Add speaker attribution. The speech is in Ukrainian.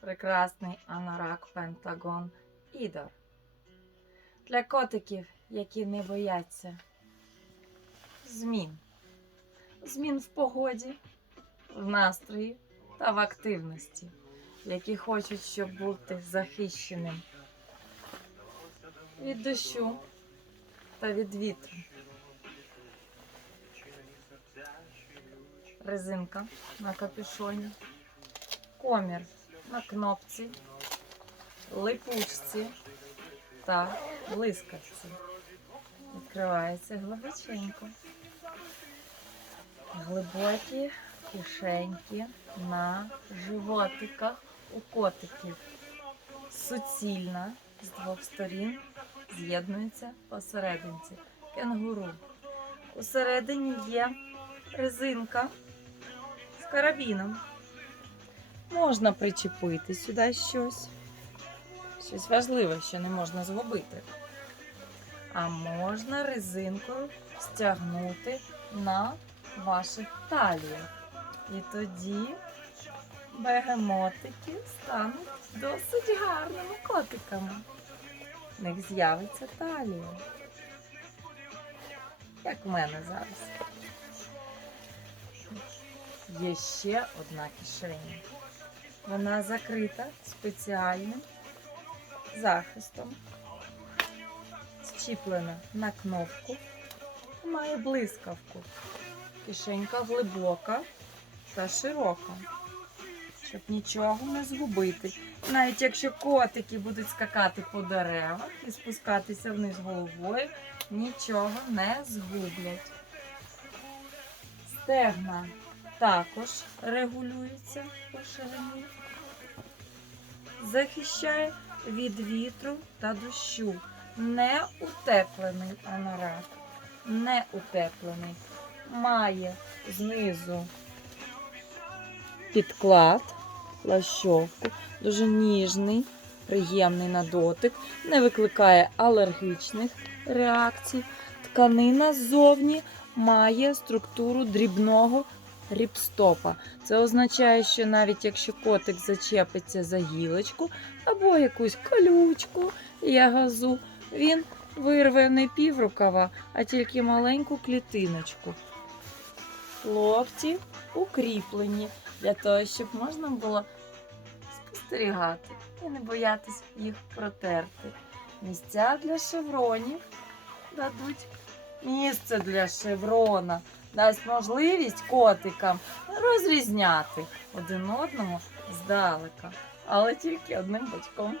Speaker 1: прекрасний анорак Пентагон Ідор. Для котиків, які не бояться змін. Змін в погоді, в настрої та в активності, які хочуть, щоб бути захищеним від дощу та від вітру. Резинка на капюшоні, комір на кнопці, липучці та блискавці. Відкривається глибоченько. Глибокі кишеньки на животиках у котиків. Суцільна з двох сторін з'єднується посерединці. Кенгуру. Усередині є резинка з карабіном. Можна причепити сюди щось. Щось важливе, що не можна згубити. А можна резинкою стягнути на ваших таліях. І тоді бегемотики стануть досить гарними котиками. В них з'явиться талія. Як в мене зараз. Є ще одна кишеня. Вона закрита спеціальним захистом. Зчіплена на кнопку. Має блискавку. Кишенька глибока та широка, щоб нічого не згубити. Навіть якщо котики будуть скакати по деревах і спускатися вниз головою, нічого не згублять. Стегна також регулюється по ширині. Захищає від вітру та дощу. Не утеплений анорак. Не утеплений. Має знизу підклад, плащовку, дуже ніжний, приємний на дотик, не викликає алергічних реакцій. Тканина ззовні має структуру дрібного ріпстопа. Це означає, що навіть якщо котик зачепиться за гілочку або якусь колючку, ягозу, він вирве не піврукава, а тільки маленьку клітиночку. Локті укріплені для того, щоб можна було спостерігати і не боятись їх протерти. Місця для шевронів дадуть місце для шеврона, дасть можливість котикам розрізняти один одного здалека, але тільки одним бочком.